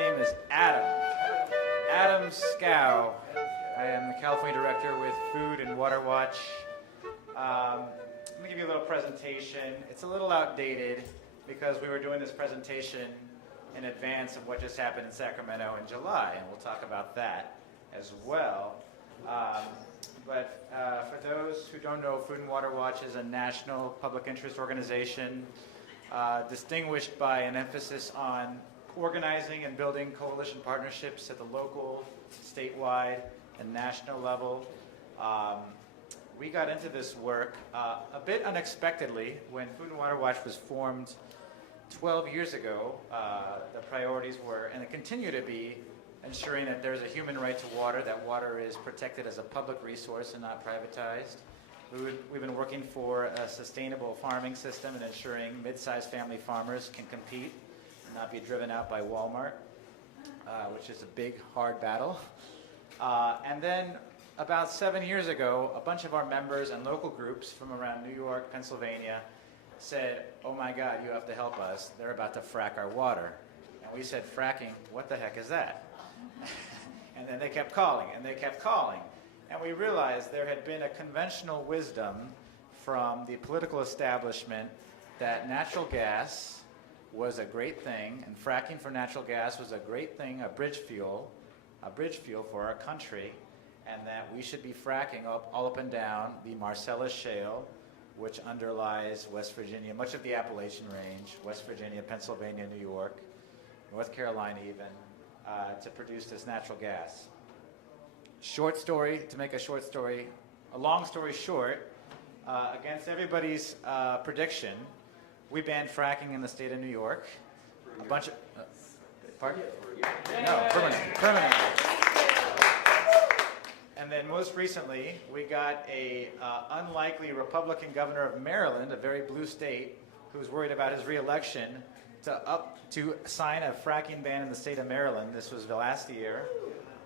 name is Adam Scow. I am the California Director with Food and Water Watch. Let me give you a little presentation. It's a little outdated because we were doing this presentation in advance of what just happened in Sacramento in July, and we'll talk about that as well. But for those who don't know, Food and Water Watch is a national public interest organization distinguished by an emphasis on organizing and building coalition partnerships at the local, statewide, and national level. We got into this work a bit unexpectedly when Food and Water Watch was formed 12 years ago. The priorities were, and they continue to be, ensuring that there's a human right to water, that water is protected as a public resource and not privatized. We've been working for a sustainable farming system and ensuring mid-sized family farmers can compete and not be driven out by Walmart, which is a big, hard battle. And then about 7 years ago, a bunch of our members and local groups from around New York, Pennsylvania, said, oh my God, you have to help us. They're about to frack our water. And we said, fracking, what the heck is that? And then they kept calling, and they kept calling. And we realized there had been a conventional wisdom from the political establishment that natural gas was a great thing, and fracking for natural gas was a great thing, a bridge fuel for our country, and that we should be fracking all up and down the Marcellus Shale, which underlies West Virginia, much of the Appalachian Range, West Virginia, Pennsylvania, New York, North Carolina even, to produce this natural gas. Short story, to make a long story short, against everybody's prediction, we banned fracking in the state of New York. A bunch of, pardon? No, permanently. And then most recently, we got a unlikely Republican governor of Maryland, a very blue state, who's worried about his re-election, to sign a fracking ban in the state of Maryland. This was the last year.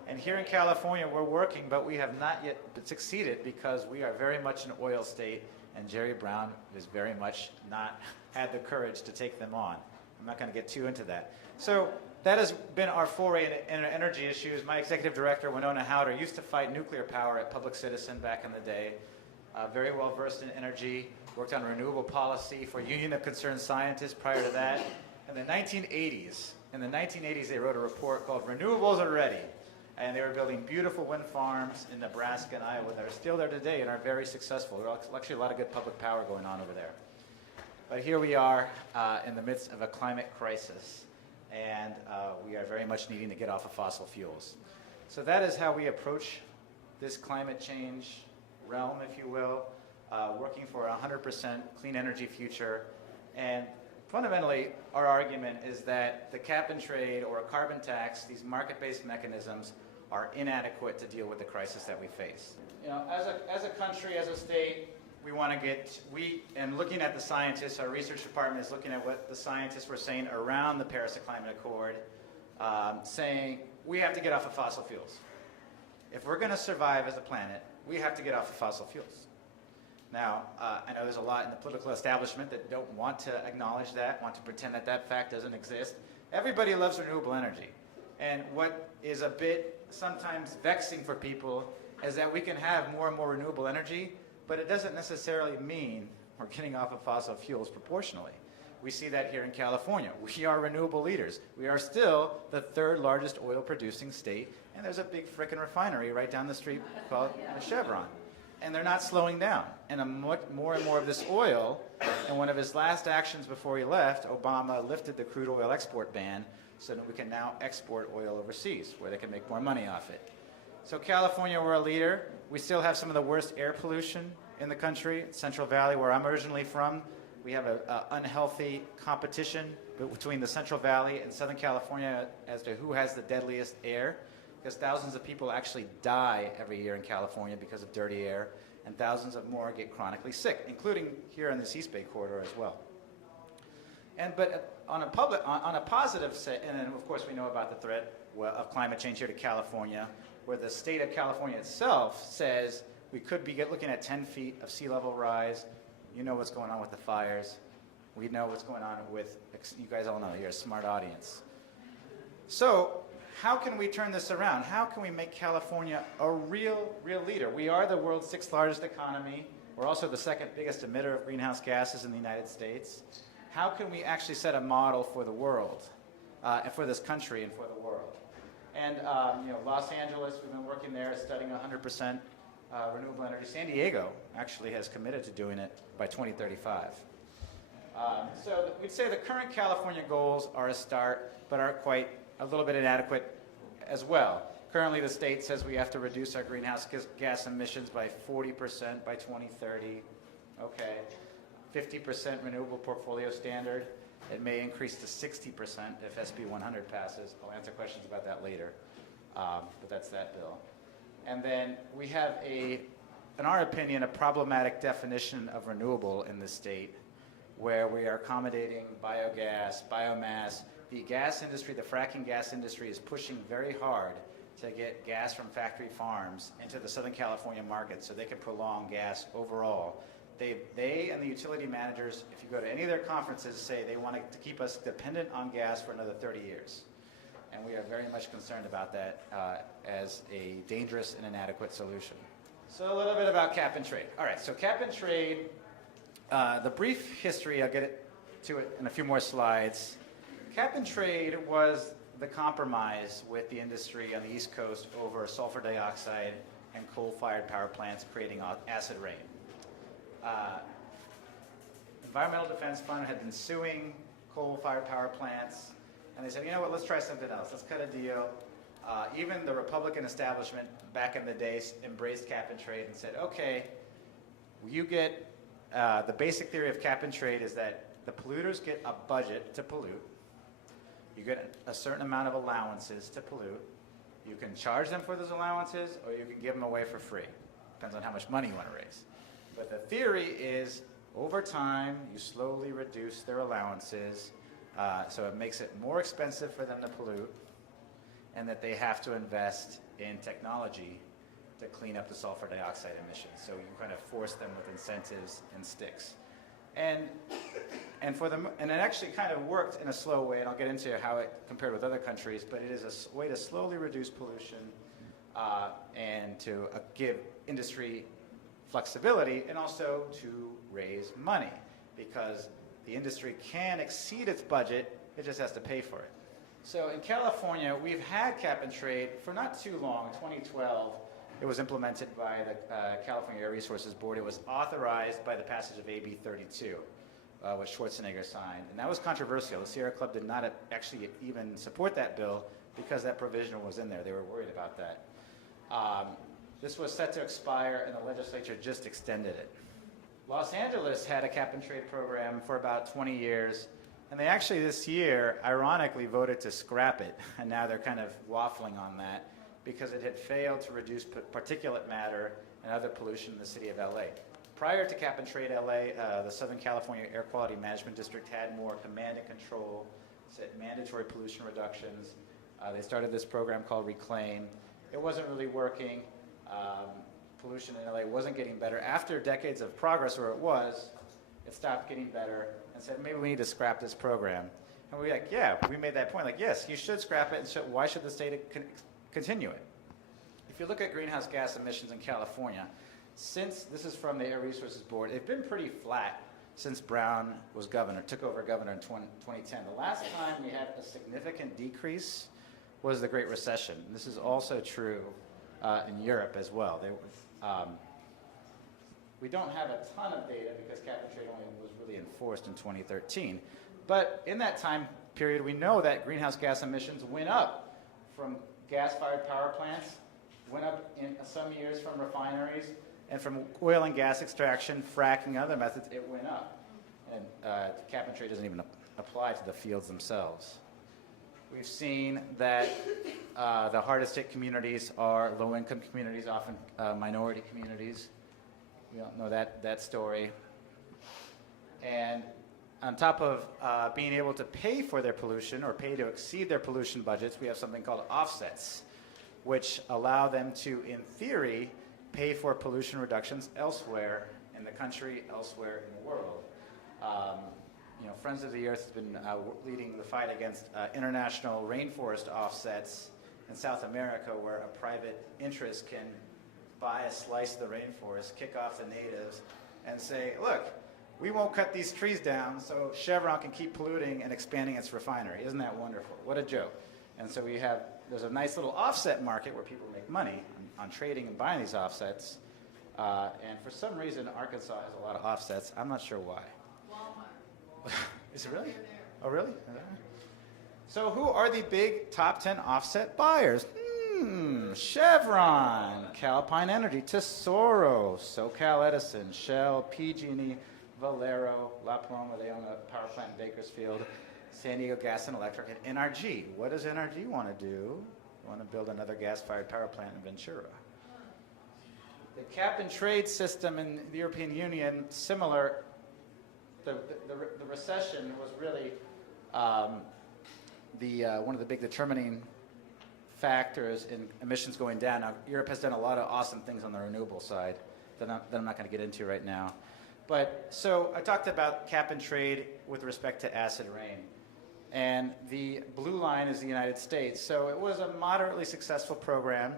And here in California, we're working, but we have not yet succeeded because we are very much an oil state, and Jerry Brown has very much not had the courage to take them on. I'm not going to get too into that. So that has been our foray into energy issues. My executive director, Winona Howder, used to fight nuclear power at Public Citizen back in the day. Very well versed in energy, worked on renewable policy for Union of Concerned Scientists prior to that. In the 1980s, they wrote a report called Renewables Are Ready. And they were building beautiful wind farms in Nebraska and Iowa that are still there today and are very successful. There's actually a lot of good public power going on over there. But here we are in the midst of a climate crisis, and we are very much needing to get off of fossil fuels. So that is how we approach this climate change realm, if you will, working for a 100% clean energy future. And fundamentally, our argument is that the cap and trade or a carbon tax, these market-based mechanisms, are inadequate to deal with the crisis that we face. You know, as a country, as a state, we want to and looking at the scientists, our research department is looking at what the scientists were saying around the Paris Climate Accord, saying we have to get off of fossil fuels. If we're going to survive as a planet, we have to get off of fossil fuels. Now, I know there's a lot in the political establishment that don't want to acknowledge that, want to pretend that that fact doesn't exist. Everybody loves renewable energy. And what is a bit sometimes vexing for people is that we can have more and more renewable energy, but it doesn't necessarily mean we're getting off of fossil fuels proportionally. We see that here in California. We are renewable leaders. We are still the third largest oil producing state, and there's a big frickin' refinery right down the street called Chevron. And they're not slowing down. And more and more of this oil, and one of his last actions before he left, Obama lifted the crude oil export ban so that we can now export oil overseas where they can make more money off it. So California, we're a leader. We still have some of the worst air pollution in the country. Central Valley, where I'm originally from, we have an unhealthy competition between the Central Valley and Southern California as to who has the deadliest air, because thousands of people actually die every year in California because of dirty air, and thousands of more get chronically sick, including here in the East Bay corridor as well. But on a positive set, and then of course we know about the threat of climate change here to California, where the state of California itself says we could be looking at 10 feet of sea level rise. You know what's going on with the fires. We know what's going on with, you guys all know, you're a smart audience. So how can we turn this around? How can we make California a real leader? We are the world's 6th largest economy. We're also the 2nd biggest emitter of greenhouse gases in the United States. How can we actually set a model for the world, and for this country and for the world? And Los Angeles, we've been working there, studying 100% renewable energy. San Diego actually has committed to doing it by 2035. So we'd say the current California goals are a start, but are quite a little bit inadequate as well. Currently, the state says we have to reduce our greenhouse gas emissions by 40% by 2030. Okay. 50% renewable portfolio standard. It may increase to 60% if SB 100 passes. I'll answer questions about that later, but that's that bill. And then we have in our opinion, a problematic definition of renewable in the state, where we are accommodating biogas, biomass. The gas industry, the fracking gas industry, is pushing very hard to get gas from factory farms into the Southern California market so they can prolong gas overall. They and the utility managers, if you go to any of their conferences, say they want to keep us dependent on gas for another 30 years. And we are very much concerned about that as a dangerous and inadequate solution. So a little bit about cap and trade. All right, so cap and trade, the brief history, I'll get to it in a few more slides. Cap and trade was the compromise with the industry on the East Coast over sulfur dioxide and coal-fired power plants creating acid rain. Environmental Defense Fund had been suing coal-fired power plants, and they said, you know what, let's try something else. Let's cut a deal. Even the Republican establishment back in the day embraced cap and trade and said, okay, you get, the basic theory of cap and trade is that the polluters get a budget to pollute. You get a certain amount of allowances to pollute. You can charge them for those allowances, or you can give them away for free. Depends on how much money you want to raise. But the theory is, over time, you slowly reduce their allowances, so it makes it more expensive for them to pollute, and that they have to invest in technology to clean up the sulfur dioxide emissions. So you kind of force them with incentives and sticks. And it actually kind of worked in a slow way, and I'll get into how it compared with other countries, but it is a way to slowly reduce pollution and to give industry flexibility, and also to raise money, because the industry can exceed its budget, it just has to pay for it. So in California, we've had cap and trade for not too long. In 2012, it was implemented by the California Air Resources Board. It was authorized by the passage of AB 32, which Schwarzenegger signed. And that was controversial. The Sierra Club did not actually even support that bill because that provision was in there. They were worried about that. This was set to expire, and the legislature just extended it. Los Angeles had a cap and trade program for about 20 years, and they actually this year, ironically, voted to scrap it, and now they're kind of waffling on that because it had failed to reduce particulate matter and other pollution in the city of LA. Prior to cap and trade LA, the Southern California Air Quality Management District had more command and control, set mandatory pollution reductions. They started this program called Reclaim. It wasn't really working. Pollution in LA wasn't getting better. After decades of progress, or it stopped getting better and said, maybe we need to scrap this program. And we were like, yeah, we made that point. Like, yes, you should scrap it, and why should the state continue it? If you look at greenhouse gas emissions in California, this is from the Air Resources Board, they've been pretty flat since Brown was governor, took over governor in 2010. The last time we had a significant decrease was the Great Recession. And this is also true in Europe as well. We don't have a ton of data because cap and trade only was really enforced in 2013. But in that time period, we know that greenhouse gas emissions went up from gas-fired power plants, went up in some years from refineries, and from oil and gas extraction, fracking, other methods, it went up. And cap and trade doesn't even apply to the fields themselves. We've seen that the hardest hit communities are low-income communities, often minority communities. We don't know that story. And on top of being able to pay for their pollution or pay to exceed their pollution budgets, we have something called offsets, which allow them to, in theory, pay for pollution reductions elsewhere in the country, elsewhere in the world. Friends of the Earth has been leading the fight against international rainforest offsets in South America, where a private interest can buy a slice of the rainforest, kick off the natives, and say, look, we won't cut these trees down so Chevron can keep polluting and expanding its refinery. Isn't that wonderful? What a joke. And so there's a nice little offset market where people make money on trading and buying these offsets. And for some reason, Arkansas has a lot of offsets. I'm not sure why. Walmart. Is it really? Oh, really? So who are the big top 10 offset buyers? Chevron, Calpine Energy, Tesoro, SoCal Edison, Shell, PG&E, Valero, La Paloma, they own a power plant in Bakersfield, San Diego Gas and Electric, and NRG. What does NRG want to do? They want to build another gas-fired power plant in Ventura. The cap and trade system in the European Union, similar. The recession was really one of the big determining factors in emissions going down. Now, Europe has done a lot of awesome things on the renewable side that I'm not going to get into right now. But so I talked about cap and trade with respect to acid rain. And the blue line is the United States. So it was a moderately successful program.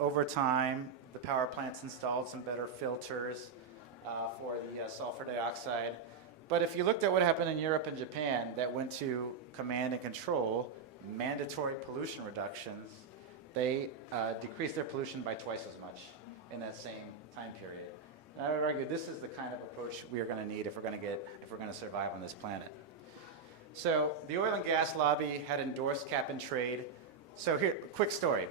Over time, the power plants installed some better filters for the sulfur dioxide. But if you looked at what happened in Europe and Japan, that went to command and control, mandatory pollution reductions, they decreased their pollution by twice as much in that same time period. And I would argue this is the kind of approach we are going to need if we're going to survive on this planet. So the oil and gas lobby had endorsed cap and trade. So here, quick story.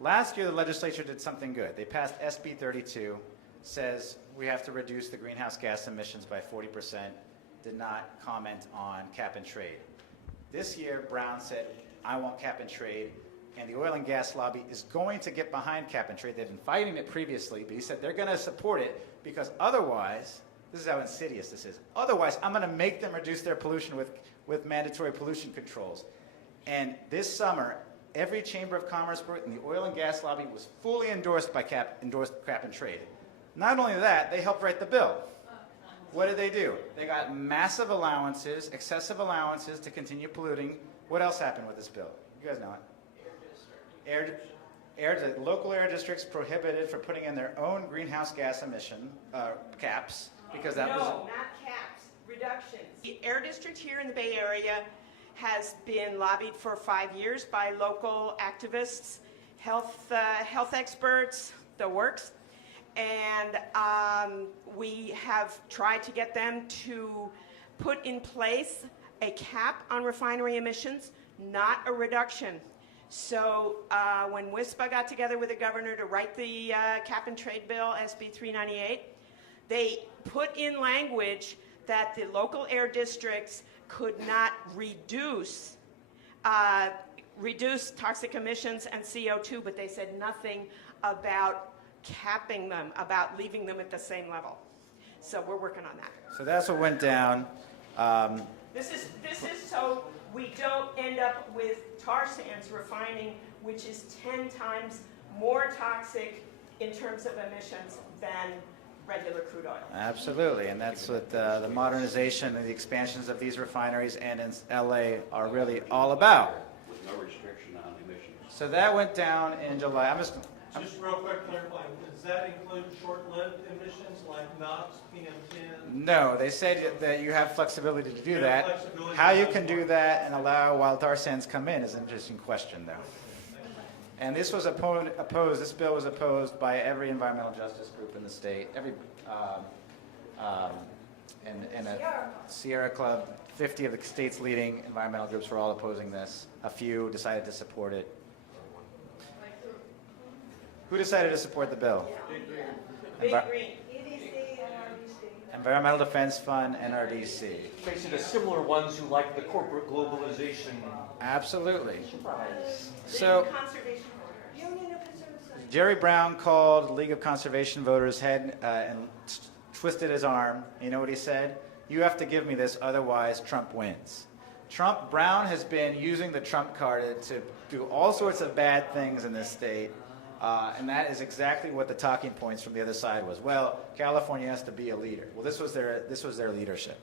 Last year, the legislature did something good. They passed SB 32, says we have to reduce the greenhouse gas emissions by 40%, did not comment on cap and trade. This year, Brown said, I want cap and trade, and the oil and gas lobby is going to get behind cap and trade. They've been fighting it previously, but he said they're going to support it because otherwise, this is how insidious this is, otherwise I'm going to make them reduce their pollution with mandatory pollution controls. And this summer, every Chamber of Commerce in the oil and gas lobby was fully endorsed cap and trade. Not only that, they helped write the bill. What did they do? They got massive allowances, excessive allowances to continue polluting. What else happened with this bill? You guys know it. Local air districts prohibited from putting in their own greenhouse gas emission caps because that was... No, not caps, reductions. The air district here in the Bay Area has been lobbied for 5 years by local activists, health experts, the works. And we have tried to get them to put in place a cap on refinery emissions, not a reduction. So when WISPA got together with the governor to write the cap and trade bill, SB 398, they put in language that the local air districts could not reduce toxic emissions and CO2, but they said nothing about capping them, about leaving them at the same level. So we're working on that. So that's what went down. This is so we don't end up with tar sands refining, which is 10 times more toxic in terms of emissions than regular crude oil. Absolutely, and that's what the modernization and the expansions of these refineries and in LA are really all about. With no restriction on emissions. So that went down in July. Just real quick, clarifying, does that include short-lived emissions like NOx, PM10? No, they said that you have flexibility to do that. How you can do that and allow wild tar sands come in is an interesting question, though. And this was opposed. This bill was opposed by every environmental justice group in the state. Every and a Sierra Club, 50 of the state's leading environmental groups were all opposing this. A few decided to support it. Who decided to support the bill? Big Green. Environmental Defense Fund, NRDC. Facing the similar ones who like the corporate globalization. Absolutely. Surprise. So Jerry Brown called League of Conservation Voters' head and twisted his arm. You know what he said? You have to give me this, otherwise Trump wins. Brown has been using the Trump card to do all sorts of bad things in this state. And that is exactly what the talking points from the other side was. Well, California has to be a leader. Well, this was their leadership.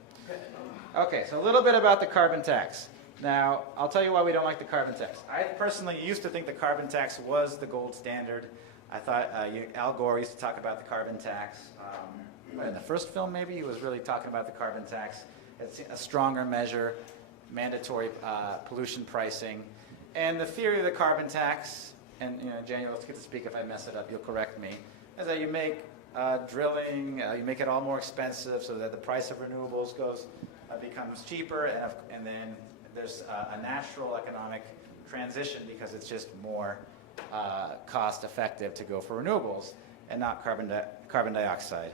Okay, so a little bit about the carbon tax. Now, I'll tell you why we don't like the carbon tax. I personally used to think the carbon tax was the gold standard. I thought Al Gore used to talk about the carbon tax. In the first film, maybe, he was really talking about the carbon tax. It's a stronger measure, mandatory pollution pricing. And the theory of the carbon tax, and January, let's get to speak if I mess it up, you'll correct me, is that you make drilling, you make it all more expensive so that the price of renewables becomes cheaper, and then there's a natural economic transition because it's just more cost effective to go for renewables and not carbon dioxide.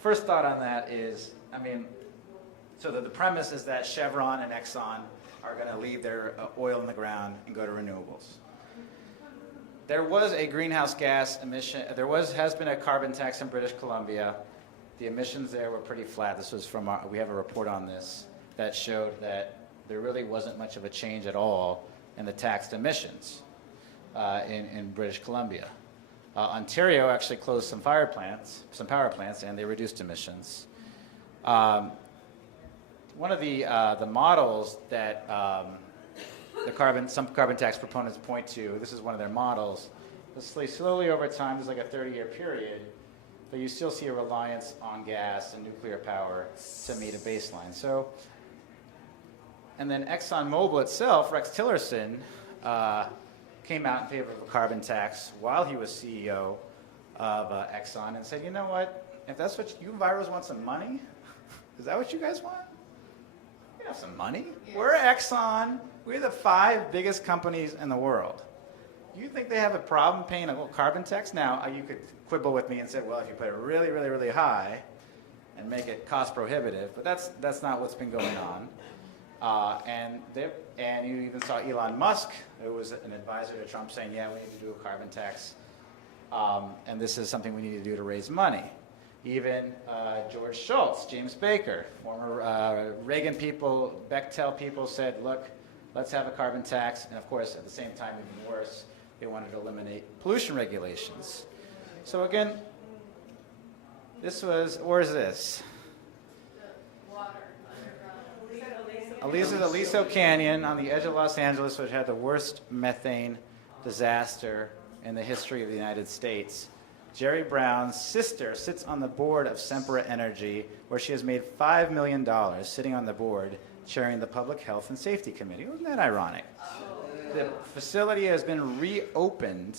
First thought on that is, so the premise is that Chevron and Exxon are going to leave their oil in the ground and go to renewables. There was a greenhouse gas emission, has been a carbon tax in British Columbia. The emissions there were pretty flat. This was from we have a report on this that showed that there really wasn't much of a change at all in the taxed emissions in British Columbia. Ontario actually closed some power plants, and they reduced emissions. One of the models that some carbon tax proponents point to, this is one of their models, slowly over time, there's like a 30-year period, but you still see a reliance on gas and nuclear power to meet a baseline. So, and then ExxonMobil itself, Rex Tillerson, came out in favor of a carbon tax while he was CEO of Exxon and said, you know what, if that's what you virus want some money, is that what you guys want? You have some money. We're Exxon. We're the 5 biggest companies in the world. You think they have a problem paying a little carbon tax? Now, you could quibble with me and say, well, if you put it really, really, really high and make it cost prohibitive, but that's not what's been going on. And you even saw Elon Musk, who was an advisor to Trump, saying, yeah, we need to do a carbon tax, and this is something we need to do to raise money. Even George Shultz, James Baker, former Reagan people, Bechtel people said, look, let's have a carbon tax. And of course, at the same time, even worse, they wanted to eliminate pollution regulations. So again, where is this? Aliso Canyon on the edge of Los Angeles, which had the worst methane disaster in the history of the United States. Jerry Brown's sister sits on the board of Sempra Energy, where she has made $5 million sitting on the board, chairing the Public Health and Safety Committee. Isn't that ironic? The facility has been reopened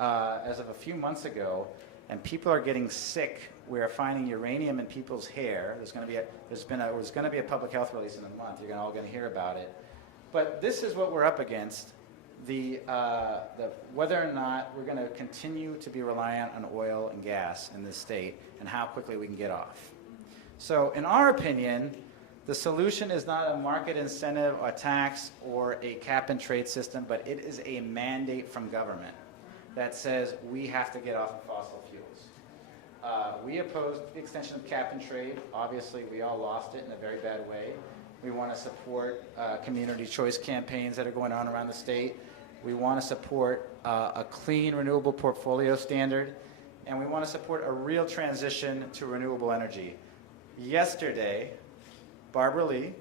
as of a few months ago, and people are getting sick. We are finding uranium in people's hair. There's going to be a public health release in a month. You're all going to hear about it. But this is what we're up against. Whether or not we're going to continue to be reliant on oil and gas in this state and how quickly we can get off. So in our opinion, the solution is not a market incentive, a tax, or a cap and trade system, but it is a mandate from government that says we have to get off of fossil fuels. We opposed the extension of cap and trade. Obviously, we all lost it in a very bad way. We want to support community choice campaigns that are going on around the state. We want to support a clean renewable portfolio standard, and we want to support a real transition to renewable energy. Yesterday, Barbara Lee,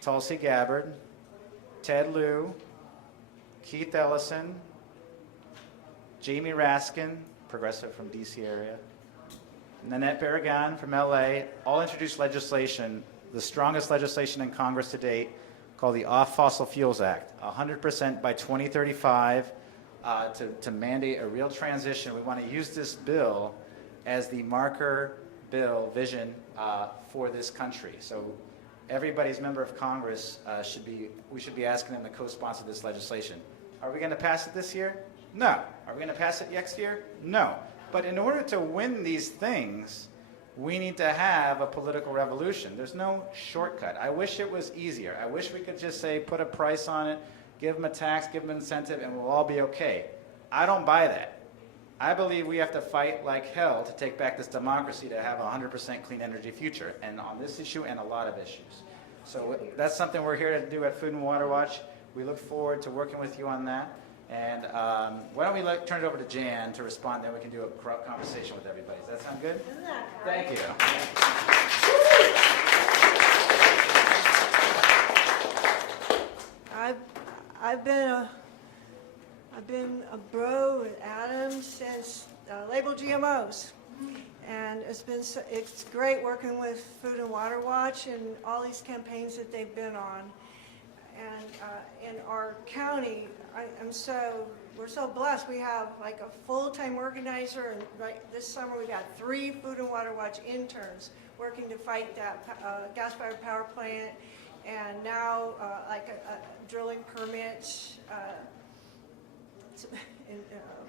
Tulsi Gabbard, Ted Lieu, Keith Ellison, Jamie Raskin, progressive from DC area, Nanette Barragan from LA, all introduced legislation, the strongest legislation in Congress to date, called the Off Fossil Fuels Act, 100% by 2035 to mandate a real transition. We want to use this bill as the marker bill vision for this country. So everybody's member of Congress we should be asking them to co-sponsor this legislation. Are we going to pass it this year? No. Are we going to pass it next year? No. But in order to win these things, we need to have a political revolution. There's no shortcut. I wish it was easier. I wish we could just say, put a price on it, give them a tax, give them an incentive, and we'll all be okay. I don't buy that. I believe we have to fight like hell to take back this democracy to have a 100% clean energy future, and on this issue and a lot of issues. So that's something we're here to do at Food and Water Watch. we look forward to working with you on that. And why don't we turn it over to Jan to respond, then we can do a conversation with everybody. Does that sound good? Isn't that great? Thank you. I've been a bro with Adam since label GMOs, and it's great working with Food and Water Watch and all these campaigns that they've been on. And in our county, we're so blessed. We have like a full-time organizer, and this summer we've had 3 Food and Water Watch interns working to fight that gas-fired power plant, and now drilling permits,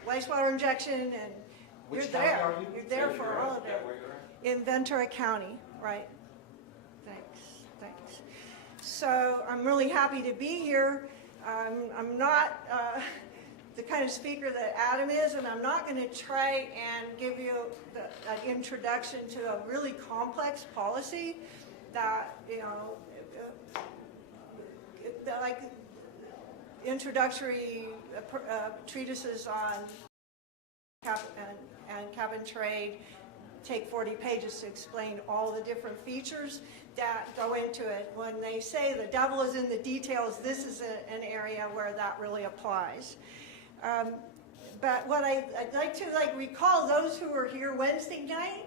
wastewater injection, and Which you're town there. are you? You're there for all of it. In Ventura County, right? Thanks. So I'm really happy to be here. I'm not the kind of speaker that Adam is, and I'm not going to try and give you an introduction to a really complex policy that, like introductory treatises on cap and trade take 40 pages to explain all the different features that go into it. When they say the devil is in the details, this is an area where that really applies. But what I'd like to recall those who were here Wednesday night.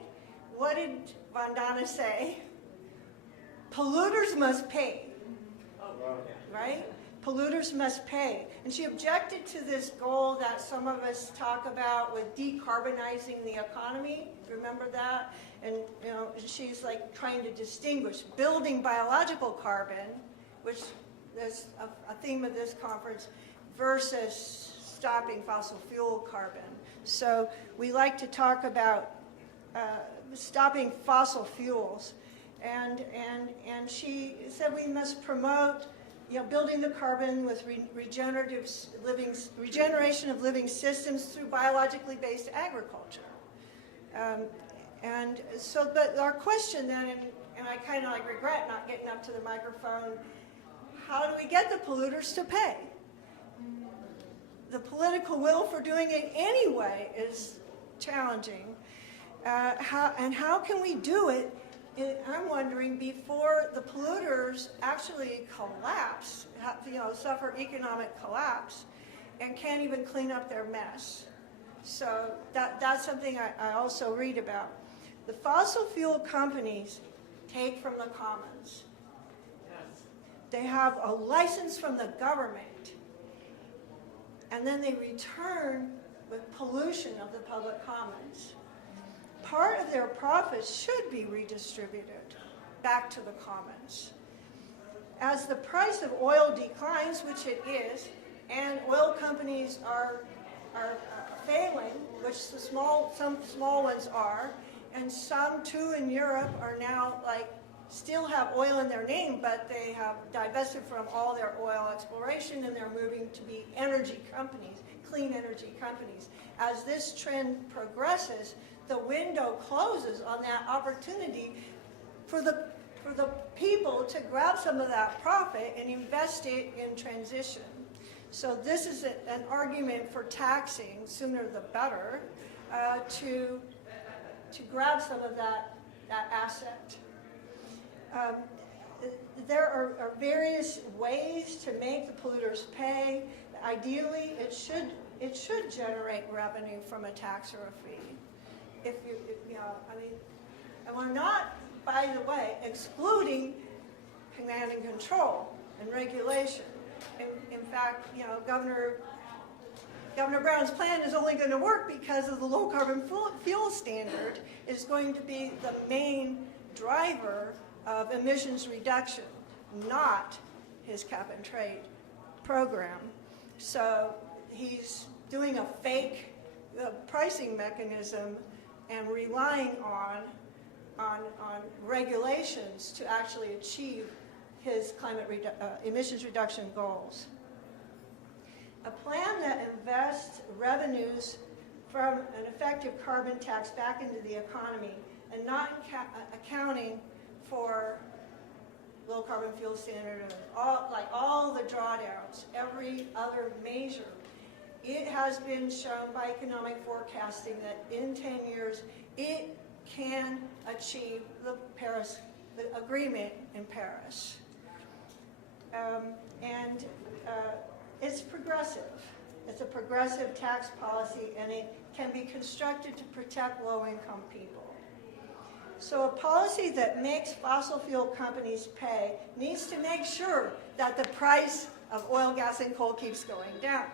What did Vandana say? Polluters must pay, right? Polluters must pay. And she objected to this goal that some of us talk about with decarbonizing the economy. Remember that? And she's like trying to distinguish building biological carbon, which is a theme of this conference, versus stopping fossil fuel carbon. So we like to talk about stopping fossil fuels. And she said we must promote building the carbon with regeneration of living systems through biologically based agriculture. But our question then, and I kind of regret not getting up to the microphone, how do we get the polluters to pay? The political will for doing it anyway is challenging. How can we do it? I'm wondering before the polluters actually collapse, suffer economic collapse, and can't even clean up their mess. So that's something I also read about. The fossil fuel companies take from the commons. They have a license from the government, and then they return with pollution of the public commons. Part of their profits should be redistributed back to the commons. As the price of oil declines, which it is, and oil companies are failing, which some small ones are, and some too in Europe are now still have oil in their name, but they have divested from all their oil exploration and they're moving to be energy companies, clean energy companies. As this trend progresses, the window closes on that opportunity for the people to grab some of that profit and invest it in transition. So this is an argument for taxing, sooner the better, to grab some of that asset. There are various ways to make the polluters pay. Ideally, it should generate revenue from a tax or a fee. And we're not, by the way, excluding command and control and regulation. In fact, Governor Brown's plan is only going to work because of the low carbon fuel standard is going to be the main driver of emissions reduction, not his cap and trade program. So he's doing a fake pricing mechanism and relying on regulations to actually achieve his emissions reduction goals. A plan that invests revenues from an effective carbon tax back into the economy and not accounting for low carbon fuel standard, and all the drawdowns, every other measure, it has been shown by economic forecasting that in 10 years it can achieve the agreement in Paris. It's progressive. It's a progressive tax policy, and it can be constructed to protect low-income people. So a policy that makes fossil fuel companies pay needs to make sure that the price of oil, gas, and coal keeps going down,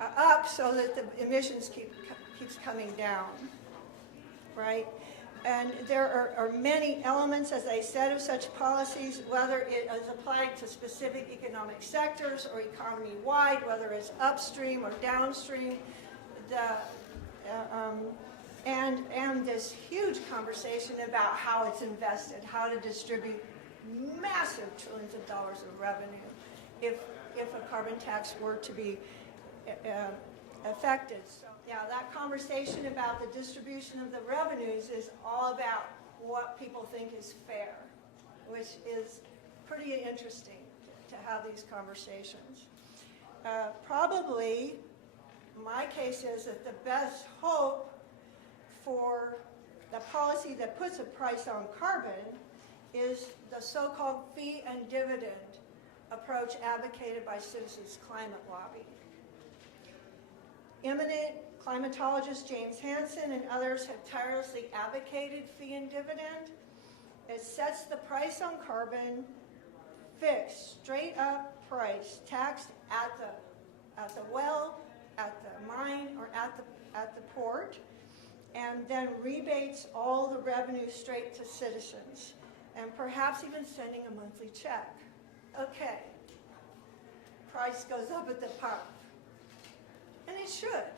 up, so that the emissions keeps coming down, right? And there are many elements, as I said, of such policies, whether it is applied to specific economic sectors or economy-wide, whether it's upstream or downstream. And this huge conversation about how it's invested, how to distribute massive trillions of dollars of revenue if a carbon tax were to be affected. So, yeah, that conversation about the distribution of the revenues is all about what people think is fair, which is pretty interesting to have these conversations. Probably, my case is that the best hope for the policy that puts a price on carbon is the so-called fee and dividend approach advocated by Citizens Climate Lobby. Eminent climatologist James Hansen and others have tirelessly advocated fee and dividend. It sets the price on carbon fixed, straight up price, taxed at the well, at the mine, or at the port, and then rebates all the revenue straight to citizens, and perhaps even sending a monthly check. Okay, price goes up at the pump, and it should.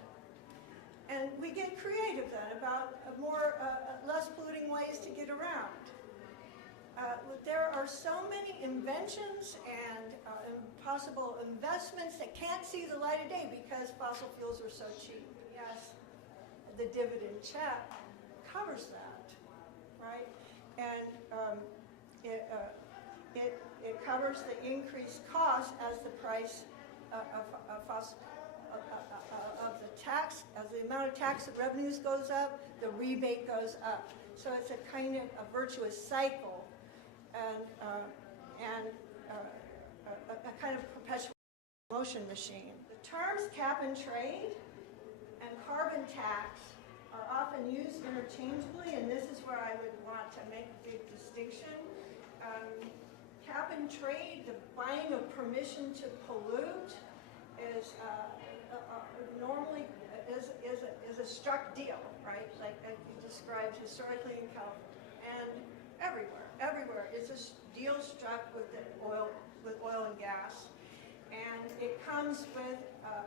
And we get creative then about less polluting ways to get around. There are so many inventions and possible investments that can't see the light of day because fossil fuels are so cheap. Yes, the dividend check covers that, right? And it covers the increased cost as the price of the tax, as the amount of tax that revenues goes up, the rebate goes up. So it's a kind of a virtuous cycle, and a kind of perpetual motion machine. The terms cap and trade and carbon tax are often used interchangeably, and this is where I would want to make a big distinction. Cap and trade, the buying of permission to pollute, is normally is a struck deal, right? Like you described historically in California and everywhere is a deal struck with oil and gas, and it comes with a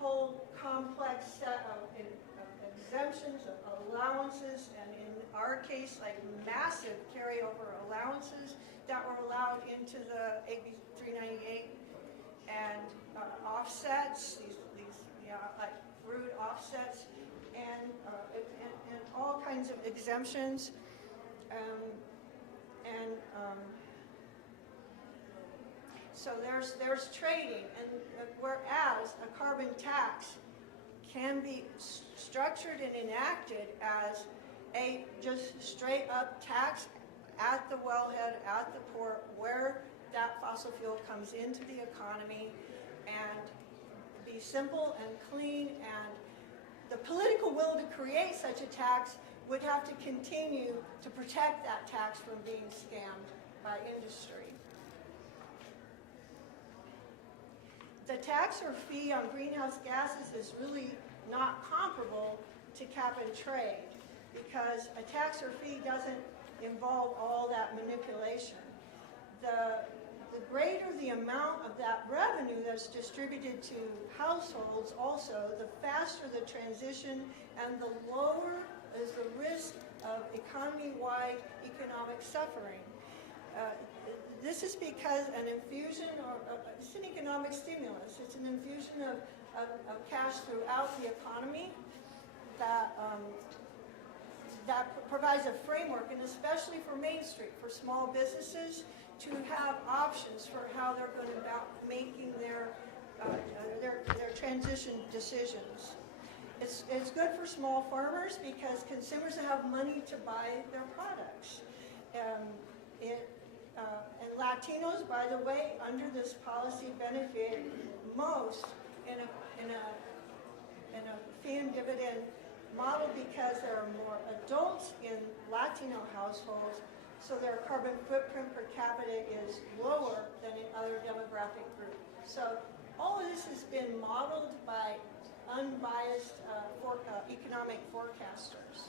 whole complex set of exemptions, of allowances, and in our case, like massive carryover allowances that were allowed into the AB 398, and offsets, these like crude offsets, and all kinds of exemptions, so there's trading, and whereas a carbon tax can be structured and enacted as a just straight up tax at the wellhead, at the port, where that fossil fuel comes into the economy, and be simple and clean, and the political will to create such a tax would have to continue to protect that tax from being scammed by industry. The tax or fee on greenhouse gases is really not comparable to cap and trade, because a tax or fee doesn't involve all that manipulation. The greater the amount of that revenue that's distributed to households also, the faster the transition and the lower is the risk of economy-wide economic suffering. This is because an infusion, it's an economic stimulus. It's an infusion of cash throughout the economy that that provides a framework, and especially for Main Street, for small businesses, to have options for how they're going about making their transition decisions. It's good for small farmers because consumers have money to buy their products. And Latinos, by the way, under this policy benefit most in a fee and dividend model because there are more adults in Latino households, so their carbon footprint per capita is lower than in other demographic groups. So all of this has been modeled by unbiased economic forecasters.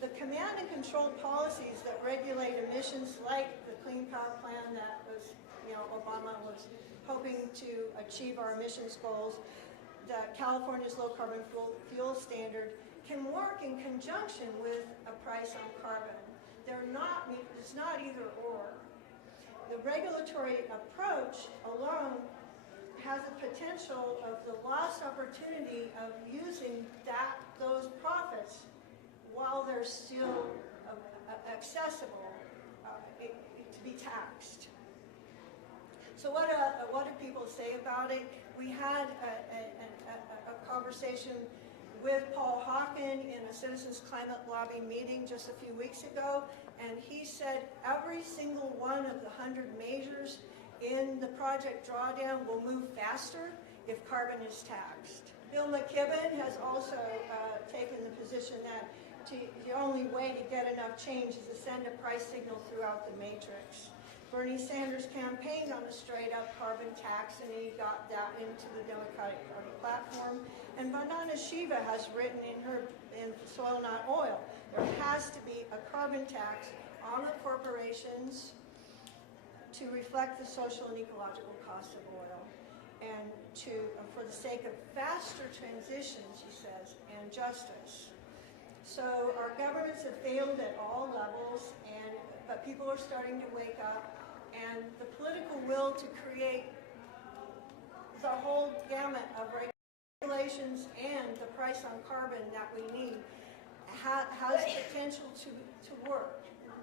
The command and control policies that regulate emissions, like the Clean Power Plan that was, Obama was hoping to achieve our emissions goals, that California's low carbon fuel standard, can work in conjunction with a price on carbon. It's not either or. The regulatory approach alone has a potential of the lost opportunity of using those profits while they're still accessible to be taxed. So what do people say about it? We had a conversation with Paul Hawken in a Citizens Climate Lobby meeting just a few weeks ago, and he said every single one of the 100 majors in the project drawdown will move faster if carbon is taxed. Bill McKibben has also taken the position that the only way to get enough change is to send a price signal throughout the matrix. Bernie Sanders campaigned on a straight-up carbon tax, and he got that into the Democratic Party platform. And Vandana Shiva has written in Soil Not Oil, there has to be a carbon tax on the corporations to reflect the social and ecological cost of oil, and for the sake of faster transitions, he says, and justice. So our governments have failed at all levels, but people are starting to wake up, and the political will to create the whole gamut of regulations and the price on carbon that we need has potential to work.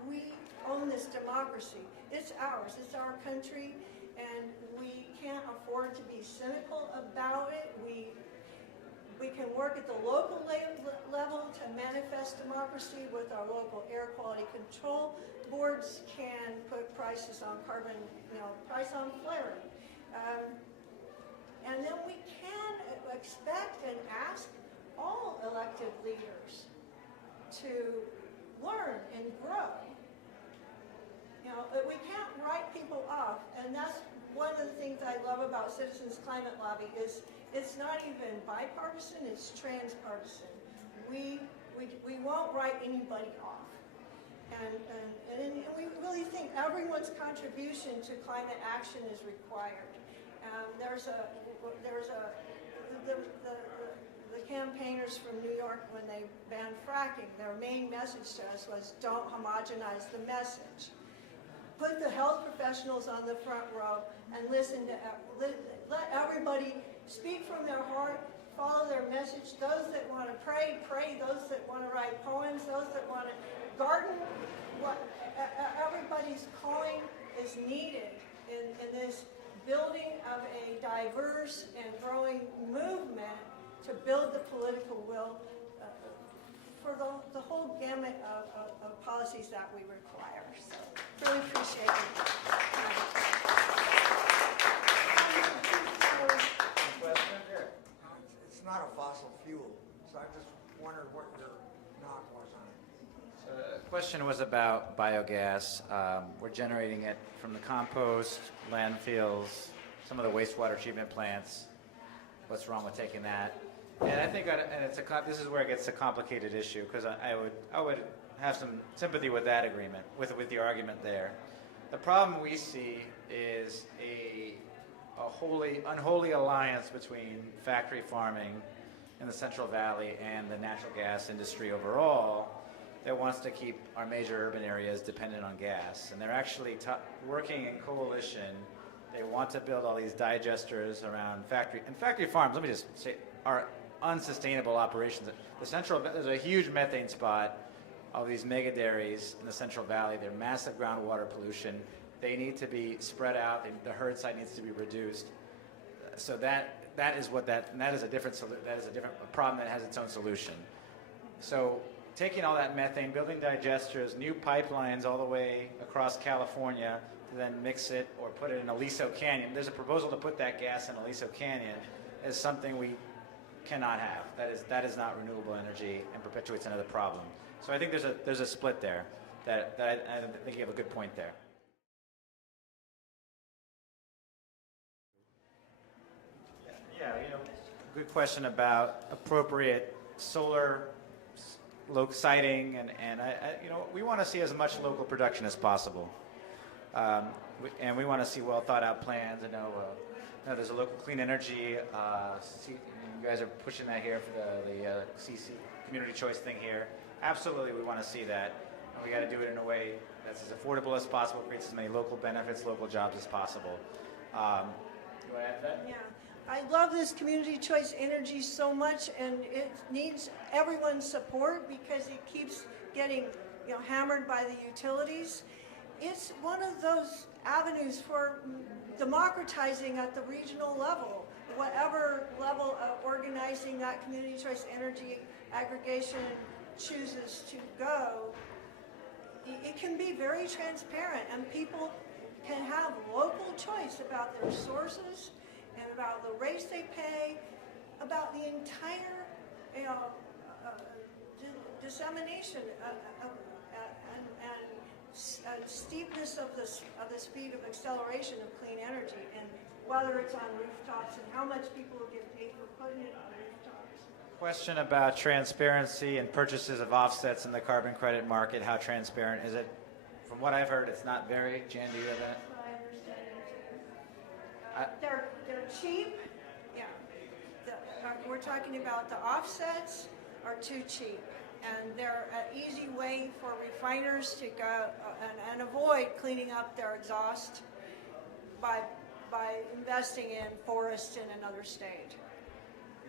We own this democracy. It's ours. It's our country, and we can't afford to be cynical about it. We can work at the local level to manifest democracy with our local air quality control boards, can put prices on carbon, price on flaring. And then we can expect and ask all elected leaders to learn and grow. We can't write people off, and that's one of the things I love about Citizens Climate Lobby is it's not even bipartisan, it's transpartisan. We won't write anybody off. And we really think everyone's contribution to climate action is required. The campaigners from New York, when they banned fracking, their main message to us was don't homogenize the message. Put the health professionals on the front row and let everybody speak from their heart, follow their message. Those that want to pray, pray. Those that want to write poems, those that want to garden. Everybody's calling is needed in this building of a diverse and growing movement to build the political will for the whole gamut of policies that we require. So really appreciate it. It's not a fossil fuel, so I just wondered what your knock was on it. The question was about biogas. We're generating it from the compost, landfills, some of the wastewater treatment plants. What's wrong with taking that? And I think, this is where it gets a complicated issue, because I would have some sympathy with that agreement, with the argument there. The problem we see is a unholy alliance between factory farming in the Central Valley and the natural gas industry overall that wants to keep our major urban areas dependent on gas. And they're actually working in coalition. They want to build all these digesters around factory farms. Let me just say, are unsustainable operations. There's a huge methane spot. All these mega dairies in the Central Valley, they're massive groundwater pollution. They need to be spread out. The herd site needs to be reduced. So that is a different problem that has its own solution. So taking all that methane, building digesters, new pipelines all the way across California to then mix it or put it in Aliso Canyon. There's a proposal to put that gas in Aliso Canyon is something we cannot have. That is not renewable energy and perpetuates another problem. So I think there's a split there. That I think you have a good point there. Yeah, good question about appropriate solar siting, and we want to see as much local production as possible, and we want to see well thought out plans. I know there's a local clean energy. You guys are pushing that here for the CC community choice thing here. Absolutely, we want to see that, and we got to do it in a way that's as affordable as possible, creates as many local benefits, local jobs as possible. You want to add to that? Yeah. I love this community choice energy so much, and it needs everyone's support because it keeps getting hammered by the utilities. It's one of those avenues for democratizing at the regional level. Whatever level of organizing that community choice energy aggregation chooses to go, it can be very transparent, and people can have local choice about their sources and about the rates they pay, about the entire dissemination and steepness of the speed of acceleration of clean energy, and whether it's on rooftops and how much people will get paid for putting it on rooftops. Question about transparency and purchases of offsets in the carbon credit market. How transparent is it? From what I've heard, it's not very. Jan, do you have that? They're cheap. Yeah. We're talking about the offsets are too cheap, and they're an easy way for refiners to go and avoid cleaning up their exhaust by investing in forests in another state.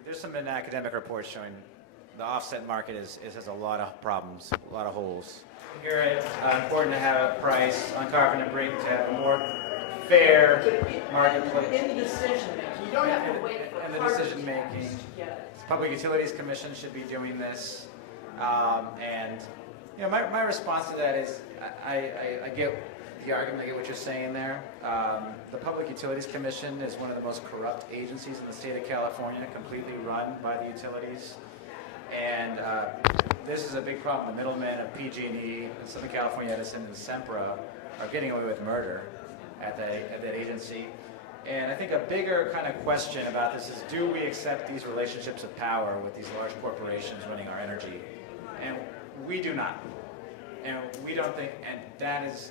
There's some academic reports showing the offset market has a lot of problems, a lot of holes. Here it's important to have a price on carbon and brink to have a more fair marketplace. In the decision making, you don't have to wait for and the carbon decision tax making. to get it. Public Utilities Commission should be doing this, and my response to that is I get the argument, I get what you're saying there. The Public Utilities Commission is one of the most corrupt agencies in the state of California, completely run by the utilities, and this is a big problem. The middlemen of PG&E, and Southern California Edison, and Sempra are getting away with murder at that agency. And I think a bigger kind of question about this is, do we accept these relationships of power with these large corporations running our energy? And we do not. And we don't think, and that is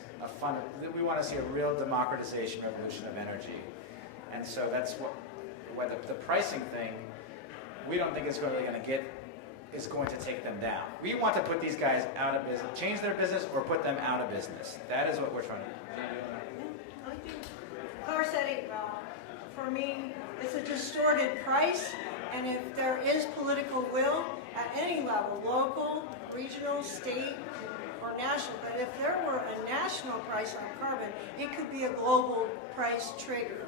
we want to see a real democratization, revolution of energy. And so that's what the pricing thing, we don't think is going to take them down. We want to put these guys out of business, change their business, or put them out of business. That is what we're trying to do. Power setting, for me, it's a distorted price, and if there is political will at any level, local, regional, state, or national, but if there were a national price on carbon, it could be a global price trigger.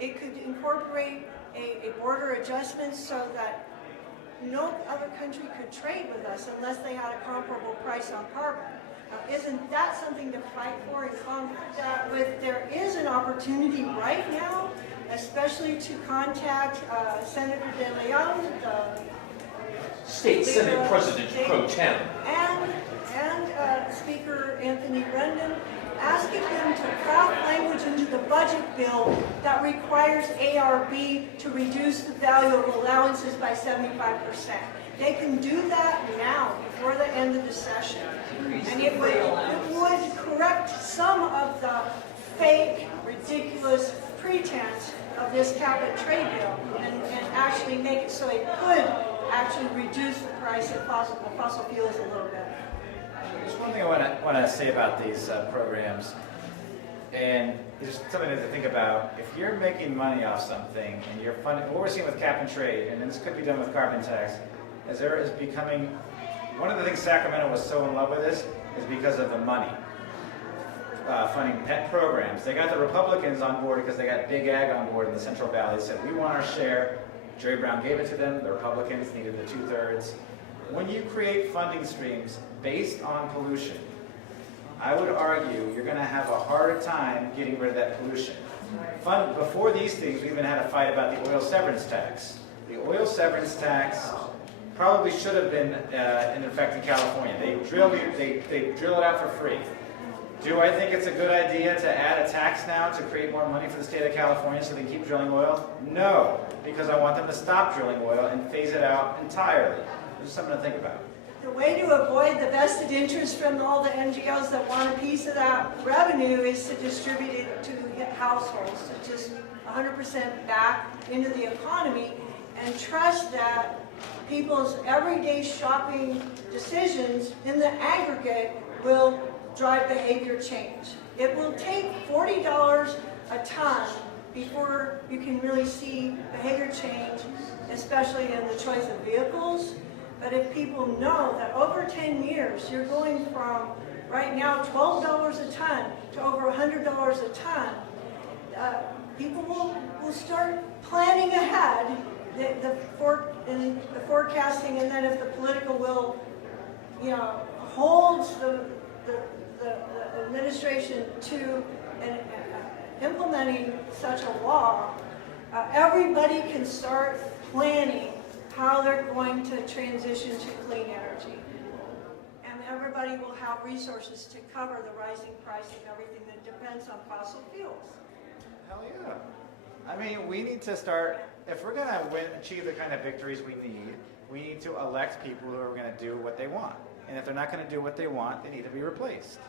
It could incorporate a border adjustment so that no other country could trade with us unless they had a comparable price on carbon. Isn't that something to fight for? There is an opportunity right now, especially to contact Senator De Leon, the State Senate President Pro Tem, and Speaker Anthony Rendon, asking them to craft language into the budget bill that requires ARB to reduce the value of allowances by 75%. They can do that now, before the end of the session. And it would correct some of the fake, ridiculous pretense of this cap-and-trade bill and actually make it so it could actually reduce the price of fossil fuels a little bit. There's one thing I want to say about these programs. And it's just something to think about. If you're making money off something and you're funding, what we're seeing with cap and trade, and this could be done with carbon tax, is there is becoming, one of the things Sacramento was so in love with this is because of the money. Funding pet programs. They got the Republicans on board because they got Big Ag on board in the Central Valley. They said, we want our share. Jerry Brown gave it to them. The Republicans needed the 2/3. When you create funding streams based on pollution, I would argue you're going to have a harder time getting rid of that pollution. Before these things, we even had a fight about the oil severance tax. The oil severance tax probably should have been in effect in California. They drill it out for free. Do I think it's a good idea to add a tax now to create more money for the state of California so they can keep drilling oil? No, because I want them to stop drilling oil and phase it out entirely. Just something to think about. The way to avoid the vested interest from all the NGOs that want a piece of that revenue is to distribute it to households, to just 100% back into the economy and trust that people's everyday shopping decisions in the aggregate will drive behavior change. It will take $40 a ton before you can really see behavior change, especially in the choice of vehicles. But if people know that over 10 years, you're going from right now $12 a ton to over $100 a ton, people will start planning ahead, the forecasting, and then if the political will, holds the administration to implementing such a law, everybody can start planning how they're going to transition to clean energy. And everybody will have resources to cover the rising price of everything that depends on fossil fuels. Hell yeah. I mean, we need to start, if we're going to achieve the kind of victories we need to elect people who are going to do what they want. And if they're not going to do what they want, they need to be replaced.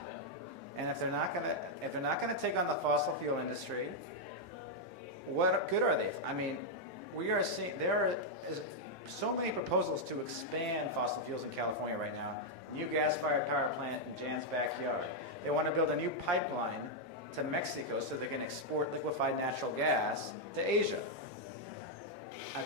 And if they're not going to take on the fossil fuel industry, what good are they? I mean, we are seeing there is so many proposals to expand fossil fuels in California right now. New gas-fired power plant in Jan's backyard. They want to build a new pipeline to Mexico so they can export liquefied natural gas to Asia.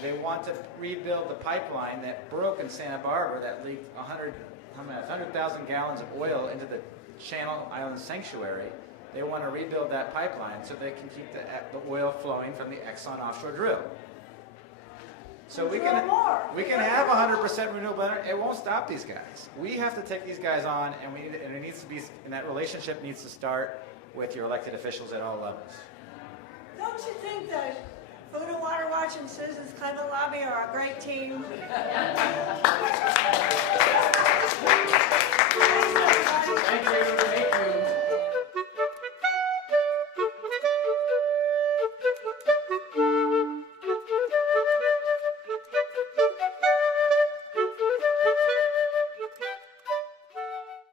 They want to rebuild the pipeline that broke in Santa Barbara that leaked 100,000 gallons of oil into the Channel Island Sanctuary. They want to rebuild that pipeline so they can keep the oil flowing from the Exxon offshore drill. So we can have 100% renewable energy. It won't stop these guys. We have to take these guys on, and it needs to be, and that relationship needs to start with your elected officials at all levels. Don't you think that Food and Water Watch and Citizens Climate Lobby are a great team?